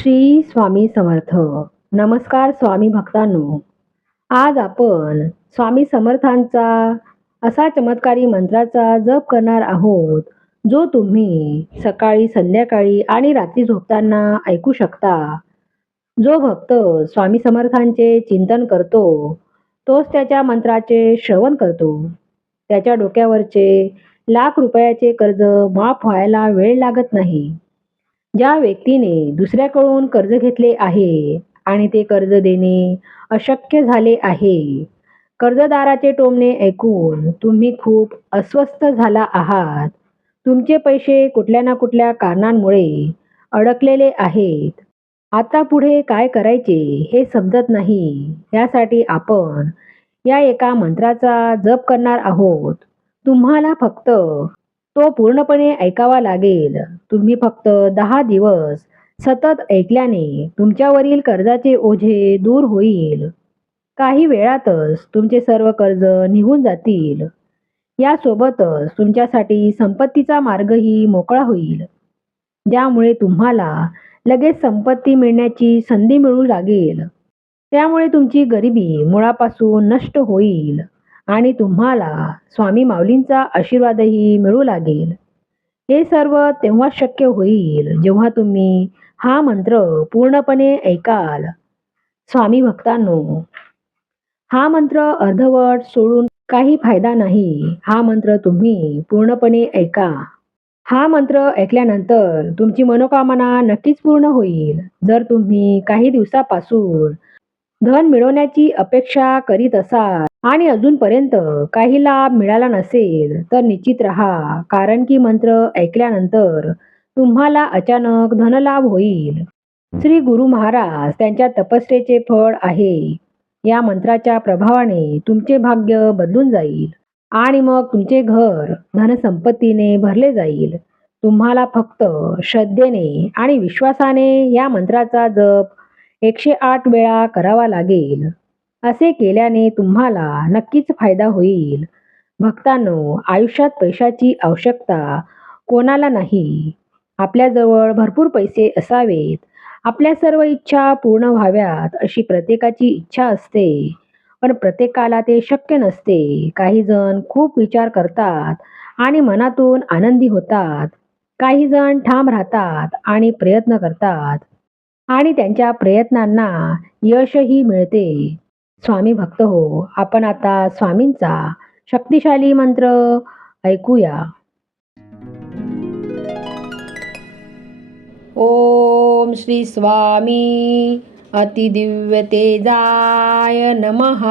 श्री स्वामी समर्थ. नमस्कार स्वामी भक्तांनो. आज आपण स्वामी समर्थांचा असा चमत्कारी मंत्राचा जप करणार आहोत, जो तुम्ही सकाळी, संध्याकाळी आणि रात्री झोपताना ऐकू शकता. जो भक्त स्वामी समर्थांचे चिंतन करतो, तोच त्याच्या मंत्राचे श्रवण करतो. त्याच्या डोक्यावरचे लाख रुपयाचे कर्ज माफ व्हायला वेळ लागत नाही. ज्या व्यक्तीने दुसऱ्याकडून कर्ज घेतले आहे आणि ते कर्ज देणे अशक्य झाले आहे, कर्जदाराचे टोमणे ऐकून तुम्ही खूप अस्वस्थ झाला आहात. तुमचे पैसे कुठल्या ना कुठल्या कारणांमुळे अडकलेले आहेत. आता पुढे काय करायचे हे समजत नाही. यासाठी आपण या एका मंत्राचा जप करणार आहोत. तुम्हाला फक्त तो पूर्णपणे ऐकावा लागेल. तुम्ही फक्त 10 दिवस सतत ऐकल्याने तुमच्यावरील कर्जाचे ओझे दूर होईल. काही वेळातच तुमचे सर्व कर्ज निघून जातील. यासोबतच तुमच्यासाठी संपत्तीचा मार्गही मोकळा होईल, ज्यामुळे तुम्हाला लगेच संपत्ती मिळण्याची संधी मिळू लागेल. त्यामुळे तुमची गरिबी मुळापासून नष्ट होईल आणि तुम्हाला स्वामी माऊलींचा आशीर्वादही मिळू लागेल. हे सर्व तेव्हा शक्य होईल जेव्हा तुम्ही हा मंत्र पूर्णपणे ऐकाल. स्वामी भक्तांनो, हा मंत्र अर्धवट सोडून काही फायदा नाही. हा मंत्र तुम्ही पूर्णपणे ऐका. हा मंत्र ऐकल्यानंतर तुमची मनोकामना नक्कीच पूर्ण होईल. जर तुम्ही काही दिवसापासून धन मिळवण्याची अपेक्षा करीत असाल आणि अजूनपर्यंत काही लाभ मिळाला नसेल, तर निश्चित राहा, कारण की मंत्र ऐकल्यानंतर तुम्हाला अचानक धनलाभ होईल. श्री गुरु महाराज त्यांच्या तपस्येचे फळ आहे. या मंत्राच्या प्रभावाने तुमचे भाग्य बदलून जाईल आणि मग तुमचे घर धनसंपत्तीने भरले जाईल. तुम्हाला फक्त श्रद्धेने आणि विश्वासाने या मंत्राचा जप 108 वेळा करावा लागेल. असे केल्याने तुम्हाला नक्कीच फायदा होईल. भक्तांनो, आयुष्यात पैशाची आवश्यकता कोणाला नाही. आपल्याजवळ भरपूर पैसे असावेत, आपल्या सर्व इच्छा पूर्ण व्हाव्यात अशी प्रत्येकाची इच्छा असते. पण प्रत्येकाला ते शक्य नसते. काही जण खूप विचार करतात आणि मनातून आनंदी होतात. काही जण ठाम राहतात आणि प्रयत्न करतात आणि त्यांच्या प्रयत्नांना यशही मिळते. स्वामी भक्त हो, आपण आता स्वामींचा शक्तिशाली मंत्र ऐकूया. ओम श्री स्वामी अतिदिव्य तेजाय नमः.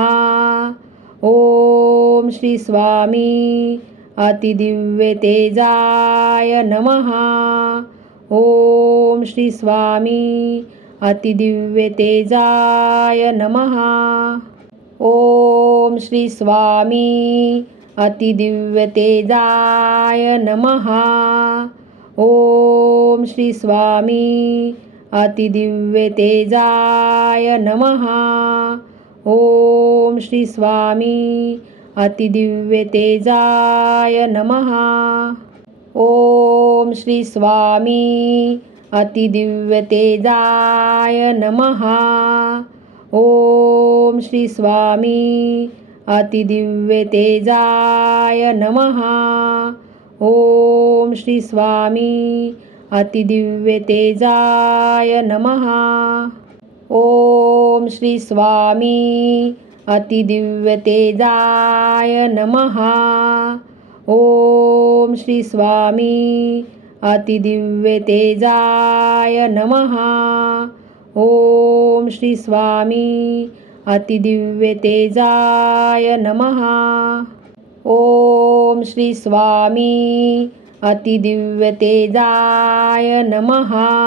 ओम श्री स्वामी अतिदिव्य तेजाय नमः. ओम श्री स्वामी अतिदिव्य तेजाय नमः. ओम श्री स्वामी अतिदिव्य तेजाय नमः. ओम श्री स्वामी अतिदिव्य तेजाय नमः. ओम श्री स्वामी अतिदिव्य तेजाय नमः. ओम श्री स्वामी अतिदिव्य तेजाय नमः. ओम श्री स्वामी अतिदिव्य तेजाय नमः. ओम श्री स्वामी अतिदिव्य तेजाय नमः. ओम श्री स्वामी अतिदिव्य तेजाय नमः. ओम श्री स्वामी अतिदिव्य तेजाय नमः. ओम श्री स्वामी अतिदिव्य तेजाय नमः. ओम श्री स्वामी अतिदिव्य तेजाय नमः.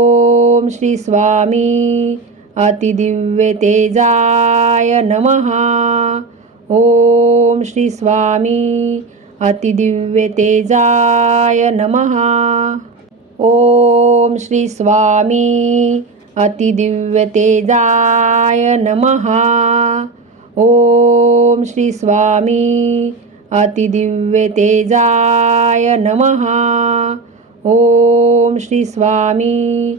ओम श्री स्वामी अतिदिव्य तेजाय नमः. ओम श्री स्वामी अतिदिव्य तेजाय नमः. ओम श्री स्वामी अतिदिव्य तेजाय नमः. ओम श्री स्वामी अतिदिव्य तेजाय नमः. ओम श्री स्वामी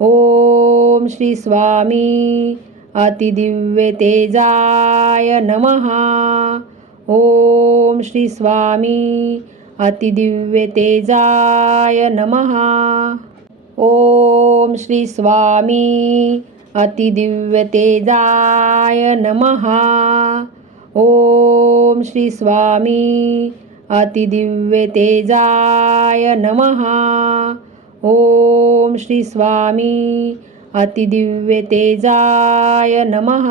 ओम श्री स्वामी अतिदिव्यतेजाय नमः. ओम श्री स्वामी अतिदिव्यतेजाय नमः. ओम श्री स्वामी अतिदिव्यतेजाय नमः. ओम श्री स्वामी अतिदिव्यतेजाय नमः. ओम श्री स्वामी अतिदिव्यतेजाय नमः.